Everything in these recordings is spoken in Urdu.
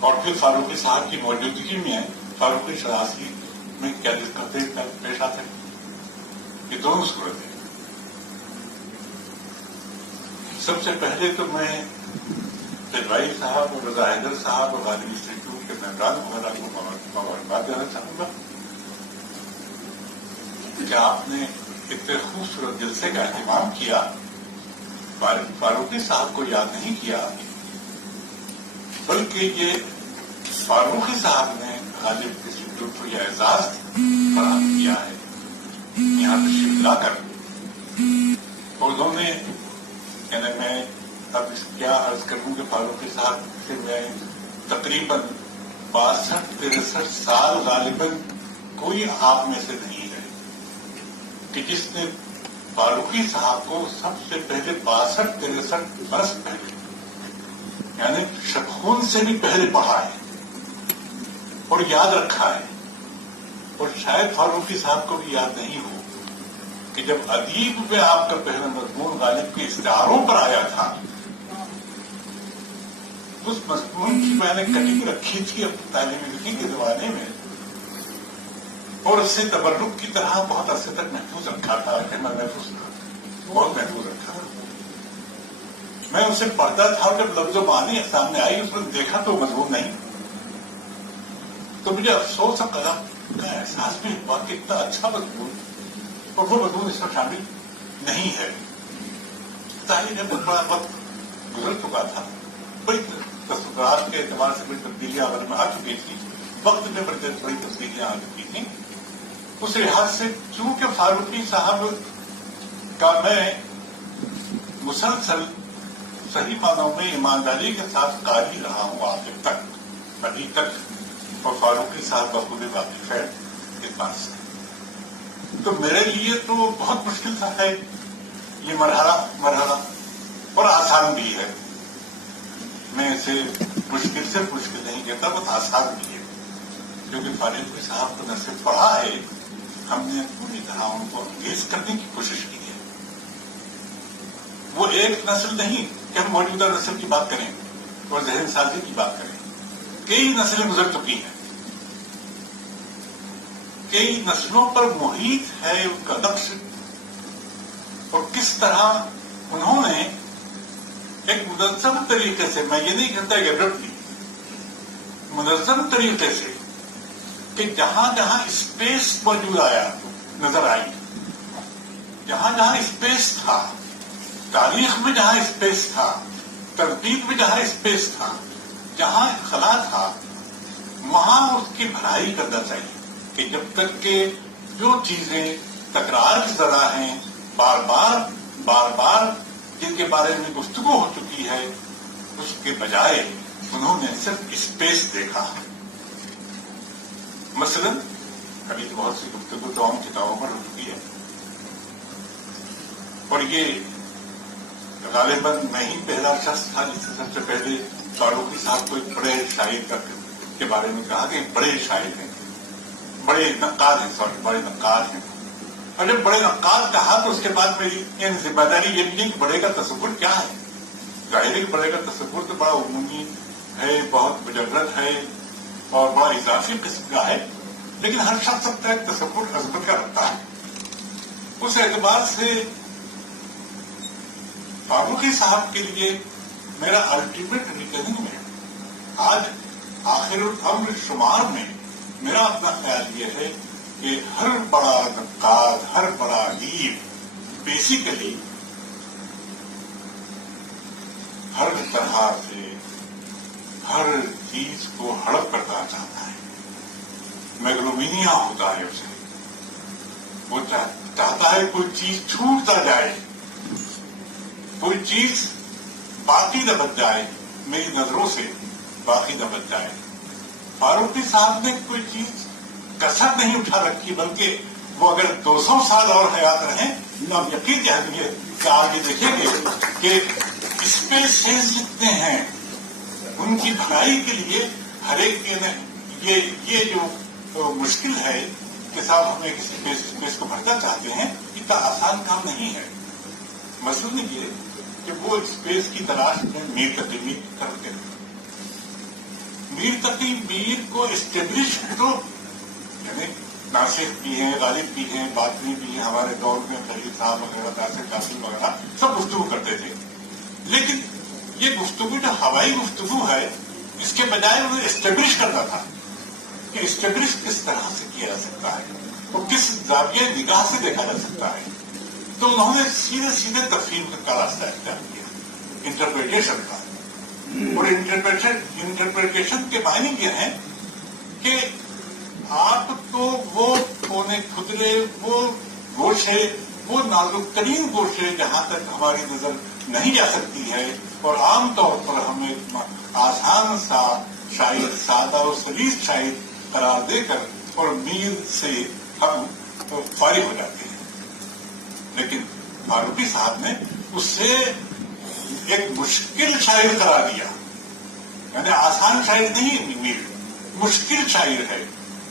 اور پھر فاروقی صاحب کی موجودگی میں فاروقی شناسی میں کیا دقتیں پیش آتے ہیں. یہ دونوں صورتیں. سب سے پہلے تو میں تجوائی صاحب اور رضا حیدر صاحب اور غالب انسٹیٹیوٹ کے ممبران وغیرہ کو مبارکباد دینا چاہوں گا کہ آپ نے اتنے خوبصورت جلسے کا اہتمام کیا. فاروقی صاحب کو یاد نہیں کیا بلکہ یہ فاروقی صاحب نے غالب انسٹیٹیوٹ کو یہ اعزاز فراہم کیا ہے یہاں تشریف لا کر. اور انہوں نے یعنی میں اب کیا عرض کروں کہ فاروقی صاحب سے میں تقریباً 62-63 سال غالباً کوئی آپ میں سے نہیں ہے کہ جس نے فاروقی صاحب کو سب سے پہلے 62-63 برس پہلے یعنی شبخون سے بھی پہلے پڑھا ہے اور یاد رکھا ہے. اور شاید فاروقی صاحب کو بھی یاد نہیں ہو کہ جب ادیب میں آپ کا پہلا مضمون غالب کے اشتہاروں پر آیا تھا اس مضمون کی میں نے کٹنگ رکھی تھی اب تعلیمی لکھی کے زمانے میں اور اس سے تبرک کی طرح بہت عرصے تک محفوظ رکھا تھا کہ میں محفوظ تھا بہت محفوظ رکھا تھا. میں اسے پڑھتا تھا اور جب لفظ و معنی سامنے آئی اس میں دیکھا تو مضمون نہیں تو مجھے افسوس اور قدم کا احساس بھی ہوا کہ اتنا اچھا مضمون اور وہ مضمون اس میں شامل نہیں ہے. ظاہر ہے بہت بڑا وقت گزر چکا تھا. بڑی تصورات کے اعتبار سے بڑی تبدیلیاں میں آ چکی تھی. وقت میں بڑی تبدیلیاں آ چکی تھیں. اس لحاظ سے چونکہ فاروقی صاحب کا میں مسلسل صحیح معنوں میں ایمانداری کے ساتھ قاری رہا ہوں آخر تک ابھی تک اور فاروقی صاحب بخود واقف ہے اس بات سے تو میرے لیے تو بہت مشکل تھا ہے یہ مرحلہ اور آسان بھی ہے. میں اسے مشکل سے مشکل نہیں کہتا بہت آسان بھی ہے کیونکہ فاروقی صاحب کو نہ صرف پڑھا ہے ہم نے پوری طرح ان کو انگیز کرنے کی کوشش کی ہے. وہ ایک نسل نہیں کہ ہم موجودہ نسل کی بات کریں اور ذہن سازی کی بات کریں. کئی نسلیں گزر چکی ہیں. کئی نسلوں پر محیط ہے ان کا نقش اور کس طرح انہوں نے ایک منظم طریقے سے میں یہ نہیں کہتا کہ ابرپٹلی منظم طریقے سے کہ جہاں جہاں اسپیس موجود آیا نظر آئی جہاں جہاں اسپیس تھا تاریخ میں جہاں اسپیس تھا ترتیب میں جہاں اسپیس تھا جہاں خلا تھا وہاں اس کی بھلائی کرنا چاہیے کہ جب تک کہ جو چیزیں تکرار کی زدہ ہیں بار بار جن کے بارے میں گفتگو ہو چکی ہے اس کے بجائے انہوں نے صرف اسپیس دیکھا. مثلا ابھی تو بہت سی گفتگو تو عام کتابوں پر ہو چکی ہے اور یہ غالباً میں ہی پہلا شخص تھا جس سے سب سے پہلے فاروقی صاحب کو ایک بڑے شاعر کے بارے میں کہا کہ بڑے شاعر ہیں بڑے نقاد ہیں بڑے نقاد ہیں. اور جب بڑے نقاد کہا تو اس کے بعد میری ذمہ داری یہ بھی ہے کہ بڑے کا تصور کیا ہے. ظاہر ہے کہ بڑے کا تصور تو بڑا عمومی ہے بہت مجرد ہے اور بڑا اضافی قسم کا ہے لیکن ہر شخص اپنا ایک تصور عظمت کا رکھتا ہے. اس اعتبار سے فاروقی صاحب کے لیے میرا الٹیمیٹ ریکننگ میں آج آخر الامر شمار میں میرا اپنا خیال یہ ہے کہ ہر بڑا نقاد ہر بڑا ادیب بیسیکلی ہر طرح سے ہر چیز کو ہڑپ کرنا چاہتا ہے. میگلومینیا ہوتا ہے اسے. وہ چاہتا ہے کوئی چیز چھوٹ نہ جائے کوئی چیز باقی نہ بچ جائے میری نظروں سے باقی نہ بچ جائے. فاروقی صاحب نے کوئی چیز کسر نہیں اٹھا رکھی بلکہ وہ اگر 200 سال اور حیات رہیں ہم یقین کہتے ہیں کہ آگے دیکھیں گے کہ اسپیسز جتنے ہیں ان کی بھلائی کے لیے ہر ایک یہ جو مشکل ہے کہ صاحب ہمیں کسی اسپیس کو بھرنا چاہتے ہیں اتنا آسان کام نہیں ہے. مسئلہ یہ کہ وہ اسپیس کی تلاش میں میل تقریبی کرتے ہیں. میر تقی میر کو اسٹیبلش تو یعنی ناصر بھی ہیں، غالب بھی ہیں، باطنی بھی ہیں، ہمارے دور میں خلیل صاحب وغیرہ، ناصر قاسم وغیرہ سب گفتگو کرتے تھے، لیکن یہ گفتگو جو ہوائی گفتگو ہے اس کے بجائے انہیں اسٹیبلش کرنا تھا کہ اسٹیبلش کس طرح سے کیا جا سکتا ہے اور کس زاویہ نگاہ سے دیکھا جا سکتا ہے. تو انہوں نے سیدھے سیدھے تفہیم کا راستہ اختیار کیا، انٹرپریٹیشن کا. اور انٹرپریٹیشن کے معنی یہ ہیں کہ آپ تو وہ کونے خدرے، وہ گوشے، وہ نازک ترین گوشے جہاں تک ہماری نظر نہیں جا سکتی ہے اور عام طور پر ہمیں آسان سا شاعر، سادہ اور سلیس شاعر قرار دے کر اور میر سے ہم فارغ ہو جاتے ہیں. لیکن فاروقی صاحب نے اس سے ایک مشکل شاعر قرار دیا، یعنی آسان شاعر نہیں میر، مشکل شاعر ہے.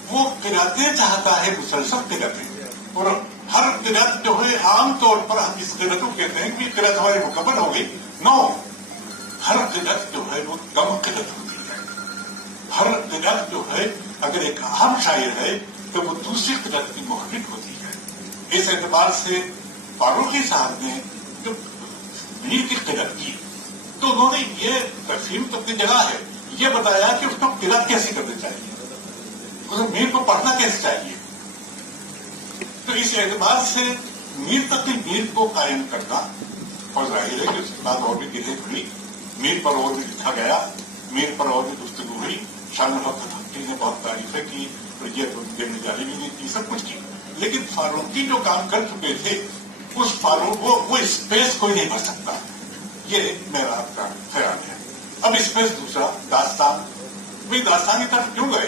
وہ قراتیں چاہتا ہے، مسلسل قراتیں، اور ہر قرات جو ہے عام طور پر ہم اس قرات کو کہتے ہیں کہ قرات ہماری مکمل ہو گئی. نو، ہر قرات جو ہے وہ کم قرات ہوتی ہے. ہر قرات جو ہے اگر ایک اہم شاعر ہے تو وہ دوسری قرات کی محرک ہوتی ہے. اس اعتبار سے فاروقی صاحب نے جو میر کی قرات کی تو انہوں نے یہ تقسیم تو اپنی جگہ ہے، یہ بتایا کہ اس کو قرات کیسے کرنی چاہیے، اسے میر کو پڑھنا کیسے چاہیے. تو اس اعتبار سے میر تقی میر کو قائم کرنا، اور ظاہر ہے کہ اس کے بعد اور بھی گرہیں کھلی، میر پر اور بھی لکھا گیا، میر پر اور بھی گفتگو ہوئی. شان الحق فتحی نے بہت تعریفیں کی، اور یہ تو دینے جالی بھی نہیں کی، سب کچھ کی. لیکن فاروقی جو کام کر چکے تھے اس فاروق وہ اسپیس کوئی نہیں بھر سکتا، یہ میرا آپ کا خیال ہے. اب اسپیس دوسرا داستان. بھائی داستان کی طرف کیوں گئے؟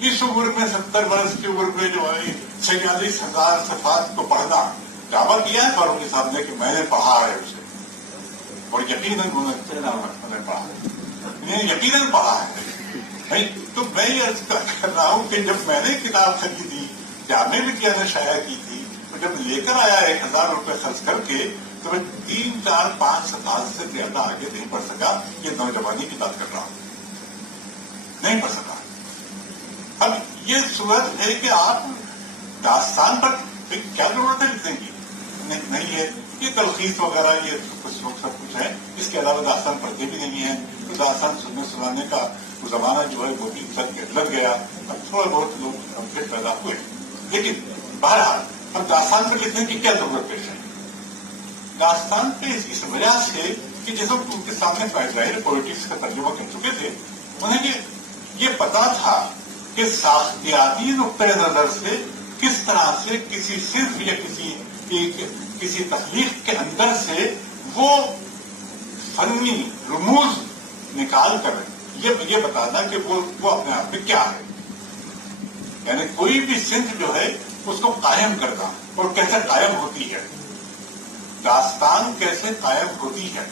اس عمر میں 70 برس کی عمر میں جو ہے 46,000 صفحات کو پڑھنا دعویٰ کیا ہے فاروقی صاحب نے کہ میں نے پڑھا ہے اسے، اور یقیناً انہوں نے پڑھا ہے، یقیناً پڑھا ہے. تو میں یہ عرض کر رہا ہوں کہ جب میں نے کتاب خریدی، جامع بھی نے شائع کی تھی، اور جب لے کر آیا 1,000 روپے خرچ کر کے، تو میں 3، 4، 5 صفحات سے زیادہ آگے نہیں پڑھ سکا. یہ نوجوانی کی بات کر رہا ہوں، نہیں پڑھ سکا. اب یہ صورت ہے کہ آپ داستان پر کیا ضرورت ہے لکھنے کی؟ نہیں ہے. یہ تلخیص وغیرہ یہ کچھ لوگ سب کچھ ہے، اس کے علاوہ داستان پڑھتے بھی نہیں ہیں. تو داستان سنانے کا زمانہ جو ہے وہ بھی لگ گیا. اب تھوڑا بہت لوگ ہم سے پیدا ہوئے، لیکن بہرحال اب داستان پر لکھنے کی کیا ضرورت پیش ہے؟ داستان پہ اس وجہ سے کہ جیسے ان کے سامنے ظاہر پولیٹکس کا ترجمہ کر چکے تھے، انہیں یہ پتا تھا کہ ساختیاتی نقطۂ نظر سے کس طرح سے کسی صرف یا کسی تخلیق کے اندر سے وہ فنی رموز نکال کر یہ بتانا کہ وہ اپنے آپ میں کیا ہے. یعنی کوئی بھی صنف جو ہے اس کو قائم کرنا، اور کیسے قائم ہوتی ہے، داستان کیسے قائم ہوتی ہے.